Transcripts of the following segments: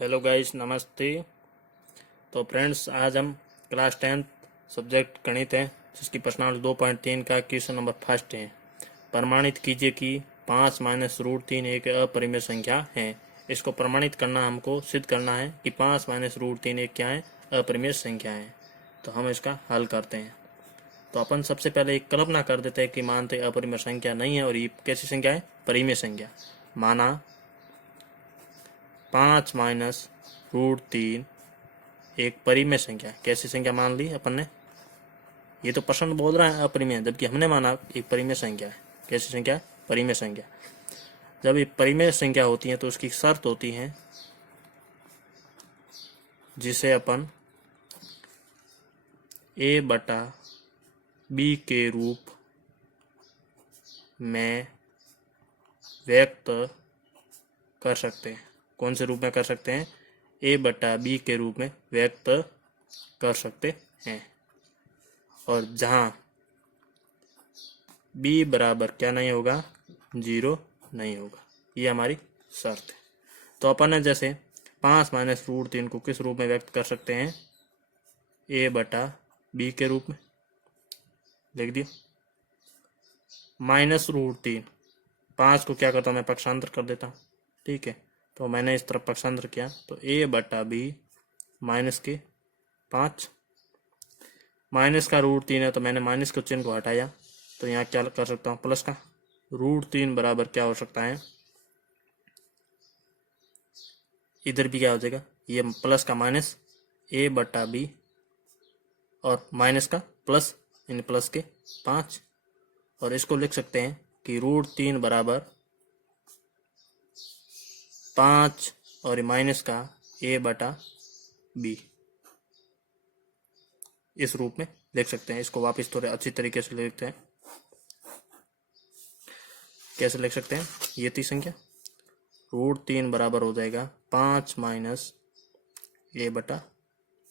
Hello guys, नमस्ते। तो friends, आज हम क्लास 10 सब्जेक्ट गणित है जिसकी प्रश्नावली 2.3 का क्वेश्चन नंबर फर्स्ट है। प्रमाणित कीजिए कि 5 माइनस रूट 3 एक अपरिमेय संख्या है। इसको प्रमाणित करना, हमको सिद्ध करना है कि 5 माइनस रूट 3 एक क्या है, अपरिमेय संख्या है। तो हम इसका हल करते हैं। तो अपन सबसे पहले एक कल्पना कर देते हैं कि मानते अपरिमेय संख्या नहीं है और ये कैसी संख्या है, परिमेय संख्या। माना 5 माइनस रूट 3 एक परिमेय संख्या। कैसी संख्या मान ली अपन ने? ये तो प्रश्न बोल रहा है अपरिमेय, जबकि हमने माना एक परिमेय संख्या है। कैसी संख्या? परिमेय संख्या। जब ये परिमेय संख्या होती है तो उसकी शर्त होती है जिसे अपन a बटा b के रूप में व्यक्त कर सकते हैं। कौन से रूप में कर सकते हैं? a बटा b के रूप में व्यक्त कर सकते हैं। और जहां b बराबर क्या नहीं होगा, 0 नहीं होगा। ये हमारी शर्त है। तो अपन ने जैसे 5 माइनस रूट 3 को किस रूप में व्यक्त कर सकते हैं? a बटा b के रूप में लिख दिया। माइनस रूट 3, 5 को क्या करता हूँ मैं, पक्षांतर कर देता हूँ। ठीक है, तो मैंने इस तरफ पक्षांतर किया तो a बटा b माइनस के 5, माइनस का रूट 3 है तो मैंने माइनस के चिन्ह को हटाया, तो यहाँ क्या कर सकता हूँ, प्लस का। रूट 3 बराबर क्या हो सकता है, इधर भी क्या हो जाएगा, ये प्लस का माइनस, a बटा b और माइनस का प्लस, इन प्लस के 5। और इसको लिख सकते हैं कि रूट 3 बराबर 5 और माइनस का a बटा b। इस रूप में लिख सकते हैं। इसको वापस थोड़े अच्छी तरीके से लिखते हैं। कैसे लिख सकते हैं? ये थी संख्या, रूट 3 बराबर हो जाएगा 5 माइनस a बटा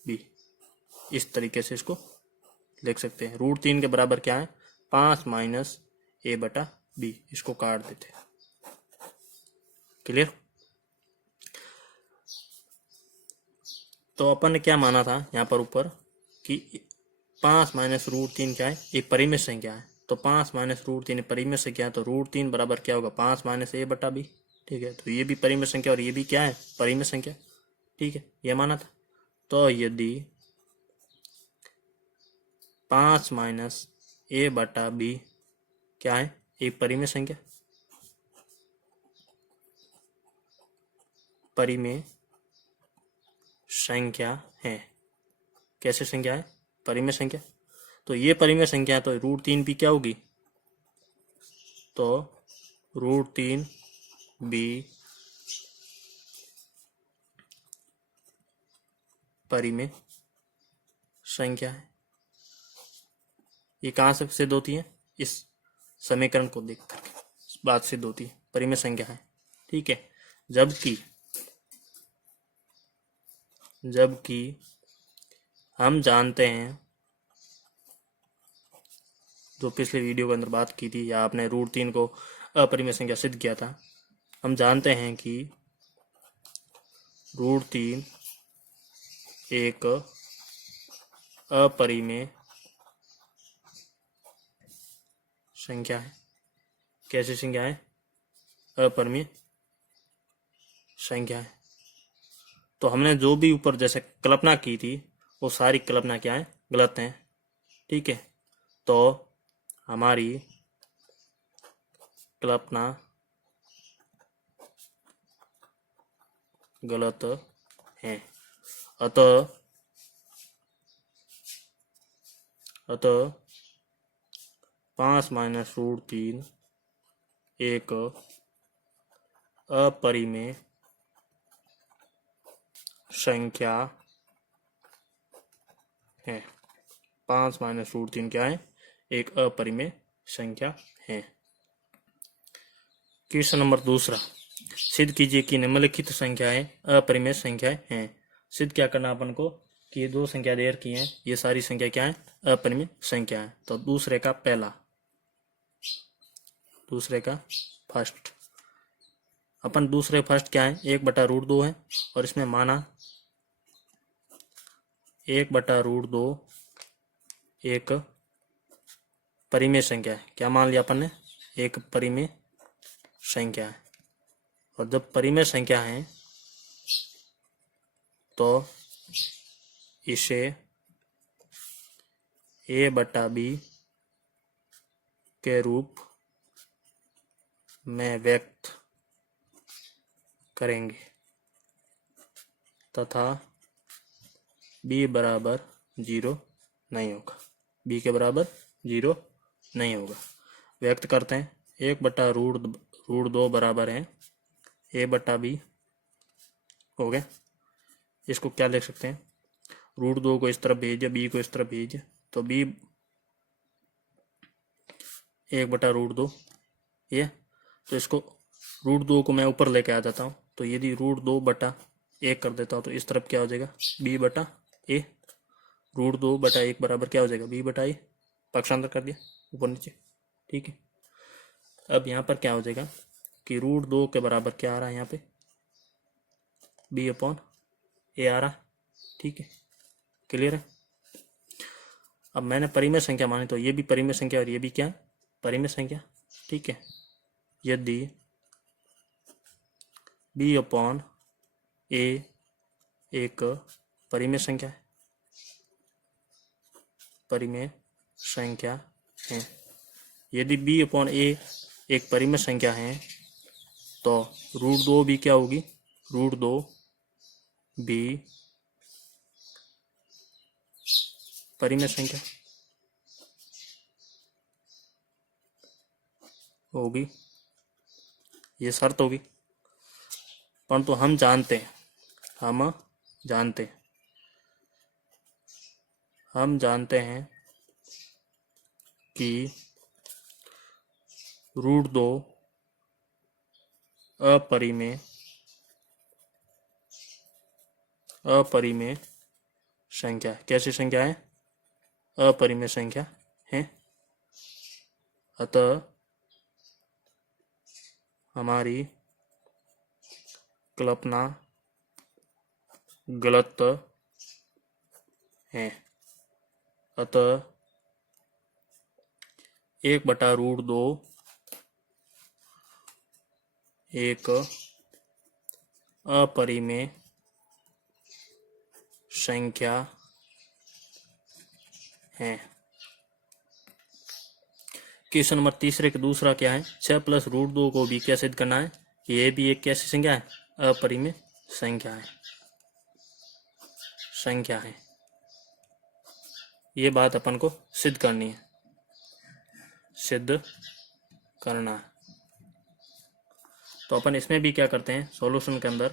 b। इस तरीके से इसको लिख सकते हैं। रूट 3 के बराबर क्या है, 5 माइनस a बटा b। इसको काट देते हैं। क्लियर? तो अपन ने क्या माना था यहाँ पर ऊपर कि 5 माइनस रूट 3 क्या है, एक परिमेय संख्या है। तो 5 माइनस रूट 3 परिमेय संख्या है, तो रूट 3 बराबर क्या होगा, 5 माइनस a बटा b। ठीक है, तो ये भी परिमेय संख्या और ये भी क्या है, परिमेय संख्या। ठीक है, ये माना था। तो यदि 5 माइनस a बटा b क्या है, एक परिमेय संख्या, परिमेय संख्या है। कैसे संख्या है, परिमेय संख्या। तो ये परिमेय संख्या है तो रूट 3 भी क्या होगी, तो रूट 3 भी परिमेय संख्या है। ये कहाँ से सिद्ध होती है, इस समीकरण को देख करके बात सिद्ध होती है, परिमेय संख्या है। ठीक है, जबकि हम जानते हैं, जो पिछले वीडियो के अंदर बात की थी, या आपने रूट 3 को अपरिमेय संख्या सिद्ध किया था, हम जानते हैं कि रूट 3 एक अपरिमेय संख्या है। कैसी संख्या है, अपरिमेय संख्या है। तो हमने जो भी ऊपर जैसे कल्पना की थी वो सारी कल्पना क्या है, गलत है। ठीक है, तो हमारी कल्पना गलत है। अतः 5 माइनस रूट 3 एक अपरिमेय संख्या है। 5 माइनस रूट 3 क्या है, एक अपरिमेय संख्या है। क्वेश्चन नंबर दूसरा, सिद्ध कीजिए कि निम्नलिखित संख्याएं अपरिमेय संख्याएं हैं। सिद्ध क्या करना अपन को कि ये दो संख्या दे रखी हैं, ये सारी संख्या क्या है, अपरिमेय संख्या है। तो दूसरे का फर्स्ट अपन दूसरे फर्स्ट क्या है, 1/√2 है, और इसमें माना 1/√2 एक परिमेय संख्या है। क्या मान लिया अपन ने, एक परिमेय संख्या है। और जब परिमेय संख्या है तो इसे a/b के रूप में व्यक्त करेंगे तथा b बराबर 0 नहीं होगा, b के बराबर 0 नहीं होगा। व्यक्त करते हैं, 1/√2 बराबर है a/b हो गया। इसको क्या लिख सकते हैं, √2 को इस तरफ भेज, b को इस तरफ भेज, तो b 1/√2 ये, तो इसको √2 को मैं ऊपर लेके आ जाता हूँ, तो यदि √2/1 कर देता हूँ तो इस तरफ क्या हो जाएगा, b/a। √2/1 बराबर क्या हो जाएगा, b/a। पक्षांतर कर दिया ऊपर नीचे, ठीक है। अब यहाँ पर क्या हो जाएगा कि √2 के बराबर क्या आ रहा है, यहाँ पे b/a आ रहा, ठीक है, क्लियर है। अब मैंने परिमेय संख्या मानी तो ये भी परिमेय संख्या और ये भी क्या, परिमेय संख्या, ठीक है। यदि b/a एक परिमेय संख्या है, परिमेय संख्या है, यदि b/a एक परिमेय संख्या है तो √2 भी क्या होगी, √2 भी परिमेय संख्या होगी, ये शर्त होगी। परंतु हम जानते हैं कि √2 अपरिमेय संख्या है। कैसी संख्या है, अपरिमेय संख्या है। अतः हमारी कल्पना गलत है। अतः 1/√2 एक अपरिमेय संख्या है। क्वेश्चन नंबर तीसरे का दूसरा क्या है, 6 + √2 को भी क्या सिद्ध करना है, ये भी एक कैसी संख्या है, अपरिमेय संख्या है। ये बात अपन को सिद्ध करनी है, सिद्ध करना है। तो अपन इसमें भी क्या करते हैं सॉल्यूशन के अंदर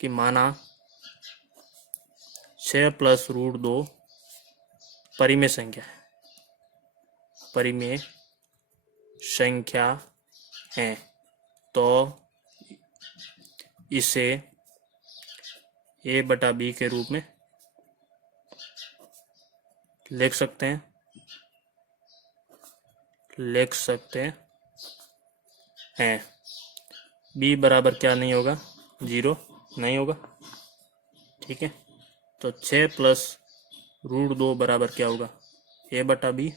कि माना 6 + √2 परिमेय संख्या है, परिमेय संख्या है, तो इसे a/b के रूप में लिख सकते हैं। b बराबर क्या नहीं होगा, 0 नहीं होगा, ठीक है। तो 6 + √2 बराबर क्या होगा, a/b।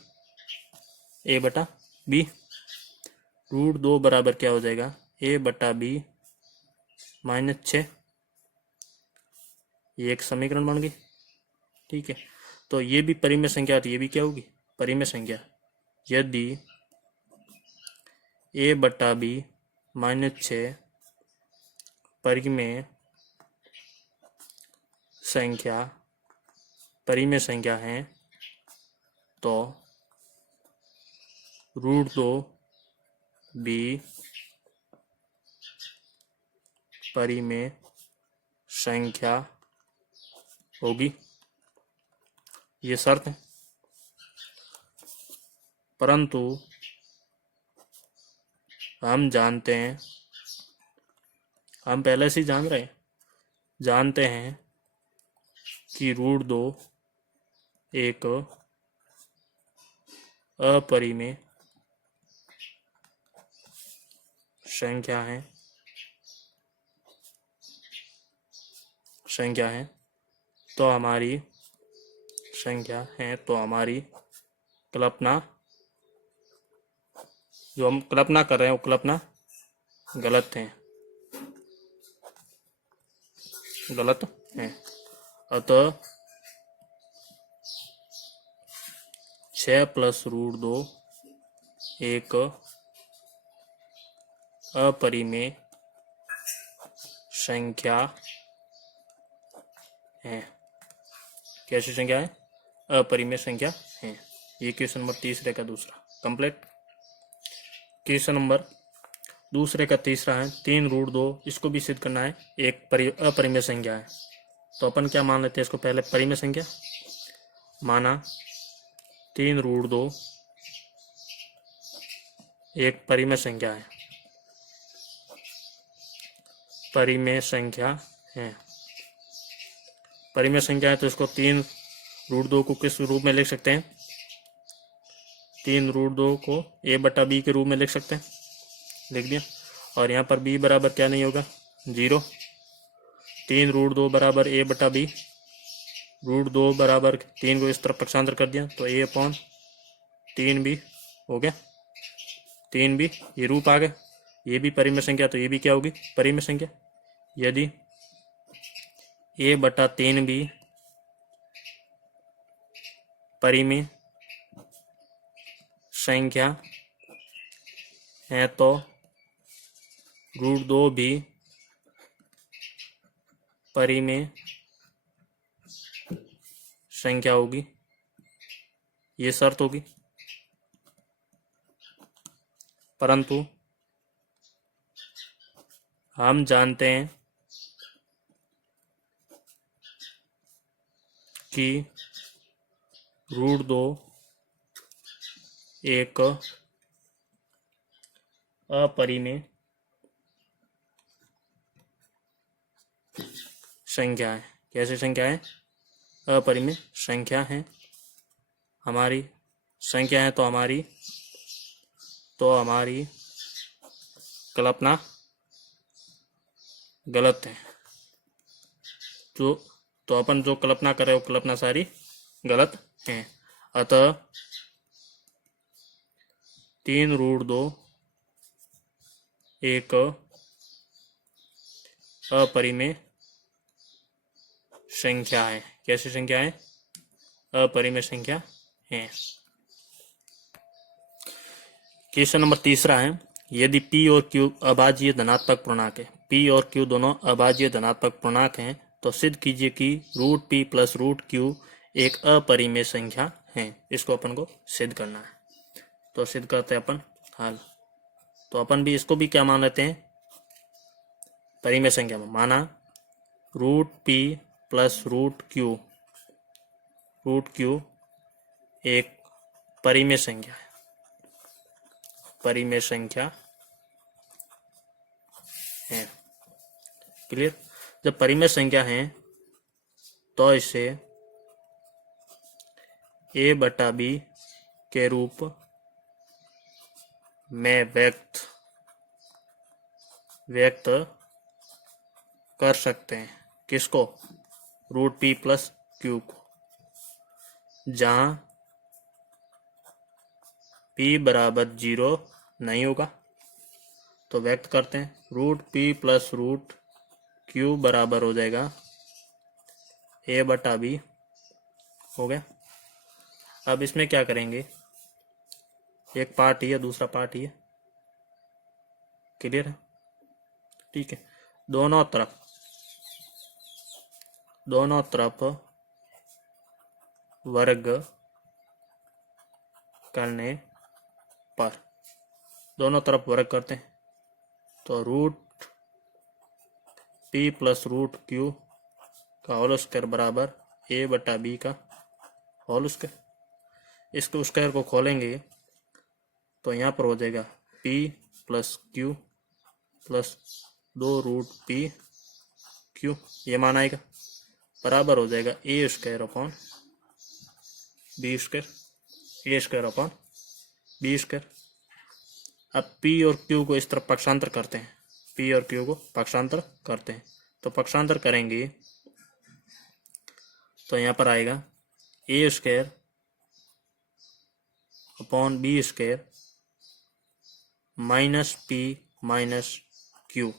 √2 बराबर क्या हो जाएगा, a/b -6। ये एक समीकरण बन गई, ठीक है। तो ये भी परिमेय संख्या, तो ये भी क्या होगी, परिमेय संख्या। यदि a/b -6 परिमेय संख्या है तो √2 भी परिमेय संख्या होगी, ये शर्त है। परंतु हम जानते हैं, हम पहले से जानते हैं कि √2 एक अपरिमेय संख्या है संख्या है तो हमारी कल्पना, जो हम कल्पना कर रहे हैं वो कल्पना गलत है, अतः 6 प्लस रूट 2 एक अपरिमेय संख्या है। कैसी संख्या है? अपरिमेय संख्या है। ये क्वेश्चन नंबर तीसरे का दूसरा कंप्लीट। क्वेश्चन नंबर दूसरे का तीसरा है 3 रूट 2, इसको भी सिद्ध करना है, एक अपरिमेय संख्या है। तो अपन क्या मान लेते हैं इसको? पहले परिमेय संख्या माना 3 रूट 2 एक परिमेय संख्या है, परिमेय संख्या है। परिमेय संख्या है तो इसको 3 रूट 2 को किस रूप में लिख सकते हैं? 3 रूट 2 को a बटा b के रूप में लिख सकते हैं, लिख दिया। और यहाँ पर b बराबर क्या नहीं होगा? 0। 3 रूट 2 बराबर a बटा b, रूट 2 बराबर 3 को इस तरफ पक्षांतर कर दिया तो a अपॉन 3b हो गया। 3b ये रूप आ गया। ये भी परिमेय संख्या तो ये भी क्या होगी? परिमेय संख्या। यदि a बटा 3b परिमेय संख्या है तो रूट 2 भी परिमेय संख्या होगी, ये शर्त होगी। परंतु हम जानते हैं कि रूट 2 एक अपरिमेय संख्या है। कैसी संख्या है? अपरिमेय संख्या है। हमारी संख्या है तो हमारी कल्पना गलत है। तो अपन जो कल्पना कर रहे हो कल्पना सारी गलत है। अतः 3 रूट 2 एक अपरिमेय संख्या है। कैसी संख्या है? अपरिमेय संख्या है। क्वेश्चन नंबर तीसरा है यदि p और q अभाज्य धनात्मक पूर्णांक है, p और q दोनों अभाज्य धनात्मक पूर्णांक हैं, तो सिद्ध कीजिए कि root p plus root q एक अपरिमेय संख्या है। इसको अपन को सिद्ध करना है। तो सिद्ध करते हैं अपन हल। तो अपन भी इसको भी क्या मान लेते हैं? परिमेय संख्या में। माना root p plus root q एक परिमेय संख्या है, परिमेय संख्या है। क्लियर? जब परिमेय संख्या है तो इसे a बटा b के रूप में व्यक्त कर सकते हैं। किसको? रूट p प्लस q को। जहां p बराबर 0 नहीं होगा तो व्यक्त करते हैं root p plus root q बराबर हो जाएगा a बटा b। हो गया। अब इसमें क्या करेंगे? एक पार्ट ही है, दूसरा पार्ट ही है। क्लियर है? ठीक है। दोनों तरफ वर्ग करने पर, दोनों तरफ वर्ग करते हैं तो root p plus root q का होल स्क्वायर बराबर a बटा b का होल स्क्वायर। इसको स्क्वायर को खोलेंगे तो यहाँ पर हो जाएगा p plus q plus 2 root p q, ये मान आएगा बराबर हो जाएगा a square upon b square, a square upon b square. अब p और q को इस तरफ पक्षांतर करते हैं, p और q को पक्षांतर करते हैं तो पक्षांतर करेंगे तो यहाँ पर आएगा A square upon B square minus P minus Q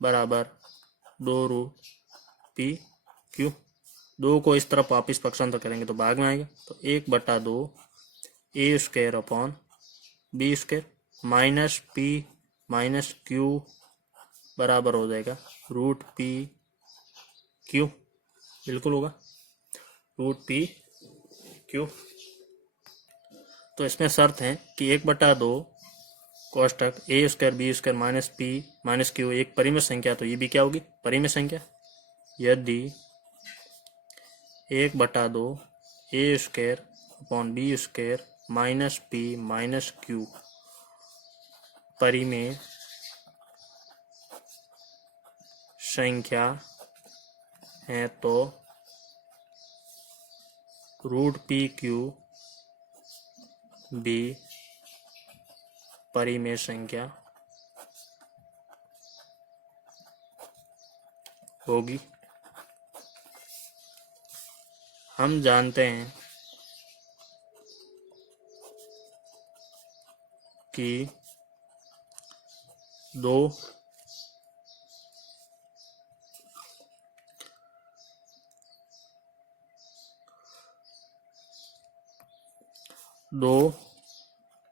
बराबर 2√p/q। 2 को इस तरफ वापिस पक्षांतर करेंगे तो भाग में आएगा, तो 1/2 A square upon B square minus P minus Q बराबर हो जाएगा √p/q। बिल्कुल होगा √p/q। तो इसमें शर्त है कि 1/2 कोष्टक A square B square minus P minus Q एक परिमेय संख्या, तो ये भी क्या होगी? परिमेय संख्या। यदि 1/2 A square upon B square minus P minus Q परिमेय संख्या है तो √p/q भी परिमेय संख्या होगी। हम जानते हैं कि 2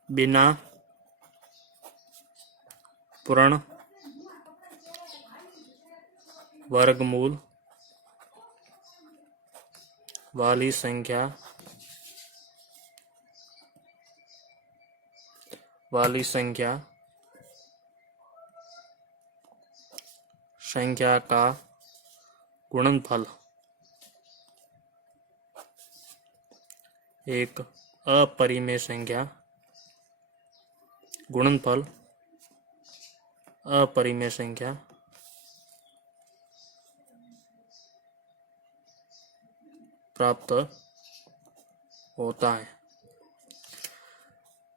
बिना पूर्ण वर्गमूल वाली संख्या का गुणनफल एक अपरिमेय संख्या प्राप्त होता है।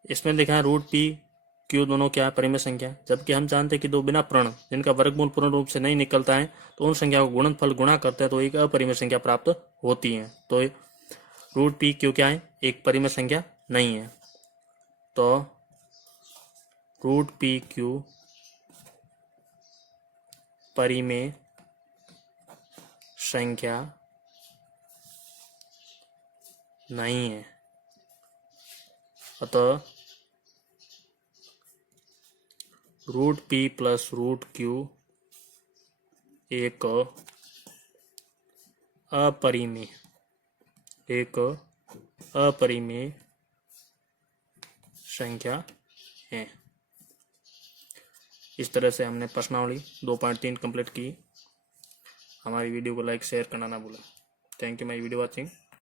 इसमें देखा है √p/q दोनों क्या है? परिमेय संख्या। जबकि हम जानते हैं कि 2 बिना पूर्ण जिनका वर्गमूल पूर्ण रूप से नहीं निकलता है तो उन संख्या को गुणनफल गुणा करते हैं तो एक अपरिमेय संख्या प्राप्त होती है। तो √p/q क्या है? एक परिमेय संख्या नहीं है। तो √p/q परिमेय संख्या नहीं है। अतः √p + √q एक अपरिमेय संख्या है। इस तरह से हमने प्रश्नावली 2.3 कंप्लीट की। हमारी वीडियो को लाइक शेयर करना ना भूलें। Thank you my video watching.